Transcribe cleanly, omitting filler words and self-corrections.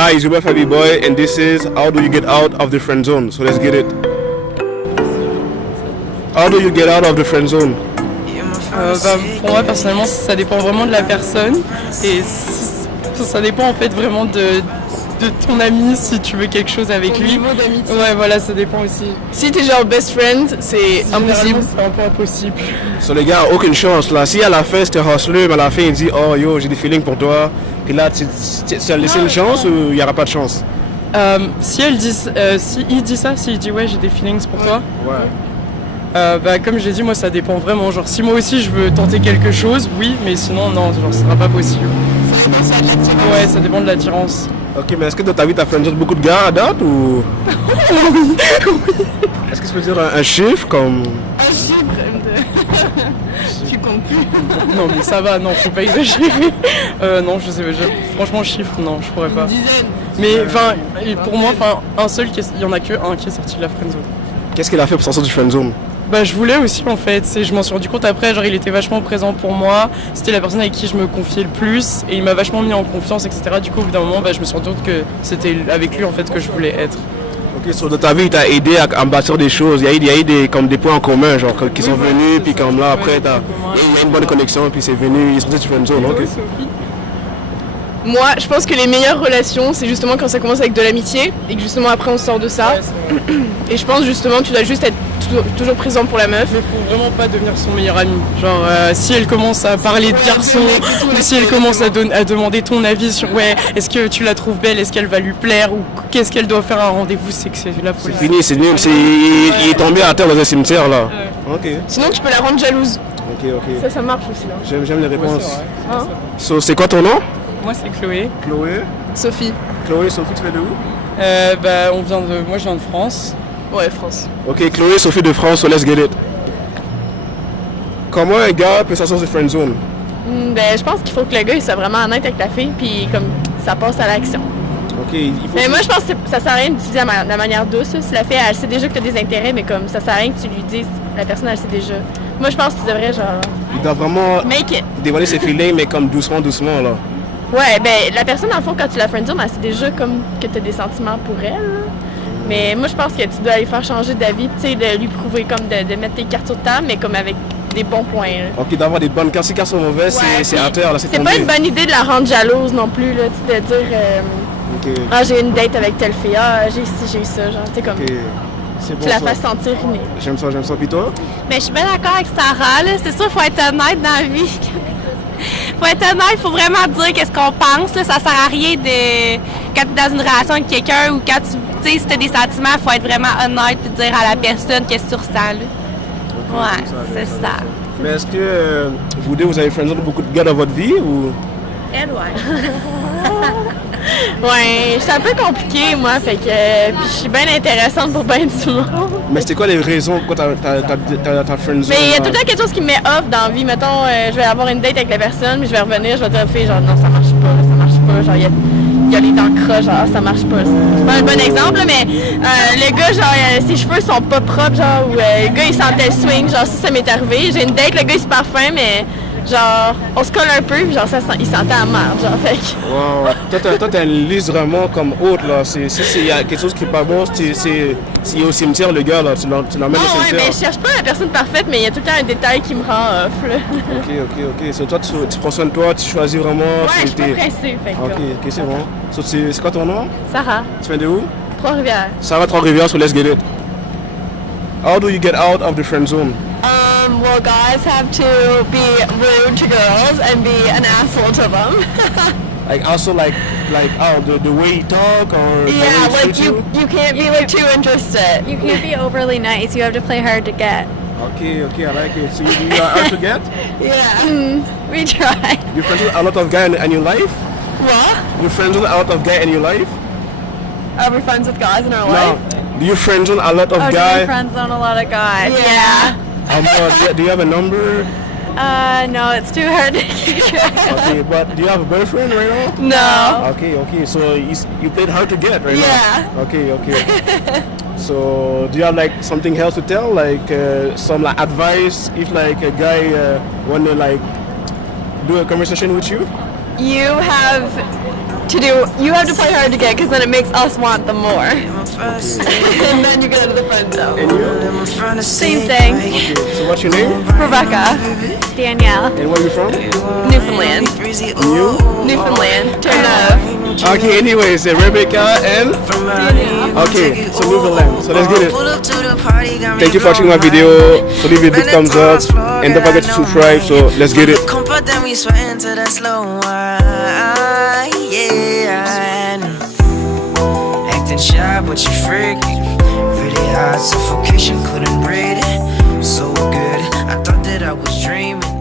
Hi, it's your boy Fabi Boy, and this is How Do You Get Out of the Friend Zone? So let's get it. How do you get out of the friend zone? Pour moi personnellement ça dépend vraiment de la personne et ça dépend en fait vraiment de ton ami si tu veux quelque chose avec ton lui. Niveau d'amitié. Ouais voilà ça dépend aussi. Si t'es genre best friend, c'est impossible. C'est un peu impossible. So les gars, aucune chance là. Si à la fin c'était hustler, mais à la fin il dit oh yo j'ai des feelings pour toi, puis là tu as laissé une chance ou il n'y aura pas de chance? Si il dit ça, s'il dit ouais j'ai des feelings pour toi. Ouais. Comme j'ai dit moi ça dépend vraiment. Genre si moi aussi je veux tenter quelque chose, oui, mais sinon non, genre ce sera pas possible. Ouais, ça dépend de l'attirance. Ok, mais est-ce que dans ta vie t'as friendzone beaucoup de gars à date ou? Oui. Est-ce que tu peux dire un chiffre comme? Un chiffre tu comptes plus. Non mais ça va, non faut pas exagérer. Non je sais pas, franchement chiffre non je pourrais pas. Une dizaine. Mais enfin pour moi un seul il y en a que un qui est sorti de la friendzone. Qu'est-ce qu'il a fait pour sortir du friendzone? Bah je voulais aussi en fait, je m'en suis rendu compte après, genre il était vachement présent pour moi, c'était la personne avec qui je me confiais le plus et il m'a vachement mis en confiance etc. Du coup au bout d'un moment je me suis rendu compte que c'était avec lui en fait que je voulais être. Ok, sur dans ta vie il t'a aidé à bâtir des choses, il y a eu des points en commun genre qui sont voilà, venus puis ça. comme là après Ouais, il y a une bonne ouais. connexion puis c'est venu, il est sorti du friendzone, ok. Moi, je pense que les meilleures relations, c'est justement quand ça commence avec de l'amitié et que justement après on sort de ça. Ouais, Et je pense justement tu dois juste être toujours présent pour la meuf. mais faut vraiment pas devenir son meilleur ami. Genre si elle commence à parler de garçons, ou si elle commence à demander ton avis sur ouais, est-ce que tu la trouves belle, est-ce qu'elle va lui plaire ou qu'est-ce qu'elle doit faire à un rendez-vous, c'est que c'est la folie. C'est fini, c'est nul, il est tombé à terre dans un cimetière là. Ouais. Ok, Sinon tu peux la rendre jalouse. ok. Ça marche aussi. Hein. J'aime les Ouais, réponses. c'est vrai. Hein? So, c'est quoi ton nom? Moi c'est Chloé. Chloé. Sophie. Chloé, Sophie, tu viens de où? Moi je viens de France. Ouais, France. Ok, Chloé, Sophie de France, so let's get it. Comment un gars peut sortir de friend zone? Je pense qu'il faut que le gars il soit vraiment honnête avec la fille puis comme ça passe à l'action. Ok, il faut. Mais moi je pense que ça sert à rien d'utiliser la manière douce. Si la fille elle sait déjà que tu as des intérêts mais comme ça sert à rien que tu lui dises, la personne elle sait déjà. Moi je pense que tu devrais genre Il doit vraiment make it. dévoiler ses feelings, mais comme doucement là. Ouais, la personne, en fond, quand tu la friendzone, elle sait déjà comme que tu as des sentiments pour elle. Là. Mais moi, je pense que tu dois aller faire changer d'avis, tu sais, de lui prouver comme de mettre tes cartes sur table, mais comme avec des bons points. Là. Ok, d'avoir des bonnes cartes. Si les cartes sont mauvaises, Ouais, c'est à terre, là, c'est C'est tombé. pas une bonne idée de la rendre jalouse non plus, là, tu sais, de dire Ok, ah, j'ai une date avec telle fille, ah, j'ai ci, j'ai ça, genre, tu sais, comme ok. C'est bon. tu la ça. fasses sentir innée. J'aime ça. Puis toi? Mais je suis bien d'accord avec Sarah, là. C'est sûr qu'il faut être honnête dans la vie. Faut être honnête, il faut vraiment dire qu'est-ce qu'on pense. Là. Ça sert à rien quand tu es dans une relation avec quelqu'un ou quand tu sais, si tu as des sentiments, il faut être vraiment honnête et dire à la personne qu'est-ce que tu ressens. Là. Ouais, c'est ça. Mais est-ce que vous avez friendzone beaucoup de gars dans votre vie ou? Elle, ouais. Ouais, c'est un peu compliqué, moi, fait que puis je suis bien intéressante pour bien du monde. Mais c'était quoi les raisons pourquoi t'as friendzone? Mais il y a tout le temps quelque chose qui me met off dans la vie. Mettons, je vais avoir une date avec la personne, mais je vais revenir, je vais dire aux filles, genre, non, ça marche pas. Genre, il y a les dents creuses, genre, ça marche pas. C'est pas un bon exemple, là, mais le gars, genre, ses cheveux sont pas propres, genre, ou le gars, il sentait le swing, genre, ça m'est arrivé. J'ai une date, le gars, il se parfum, mais genre, on se colle un peu, puis genre, il sentait la merde, genre, fait que... Wow. Toi, t'as une liste vraiment comme haute, là. Si il y a quelque chose qui est pas bon, s'il est au cimetière, le gars, là, tu l'emmènes au Non, ouais, cimetière. mais je cherche pas la personne parfaite, mais il y a tout le temps un détail qui me rend off, là. Ok. So, toi, tu prends soin de toi, tu choisis vraiment... Ouais, je suis pas pressée, fait que... Ok, c'est bon. So, c'est quoi ton nom? Sarah, Tu viens de où? Trois-Rivières. Sarah Trois-Rivières, so let's get it. How do you get out of the friend zone? Well, guys have to be rude to girls and be an asshole to them. Like also like the way you talk or the Yeah, way like treat you can't be like too interested. You can't be overly nice. You have to play hard to get. Okay, I like it. So you are hard to get? Yeah. We try. You friends with a lot of guys in your life? What? You friends with a lot of guys in your life? Are we friends with guys in our life? Do you friends with a lot of Oh, guys? friends on a lot of guys. Yeah. Do you have a number? No, it's too hard to keep track. Okay, but do you have a boyfriend right now? No. Okay. So you played hard to get right Yeah. now. Okay. So do you have like something else to tell, like some like advice if like a guy wanna like do a conversation with you? You have to do. You have to play hard to get because then it makes us want them more. And then you get into the friend zone. And you? Same thing. Okay. So what's your name? Rebecca, Danielle. And where are you from? Newfoundland. You? Newfoundland. Terre-Neuve. Okay, anyways, Rebecca and? Okay, so Newfoundland. So let's get it. Thank you for watching my video. So leave a big thumbs up. And don't forget to subscribe. So let's get it. Comfort, then we sweat into that slow wine. Yeah. Acting shy, but you freaky. Really hard suffocation, couldn't breathe it. So good, I thought that I was dreaming.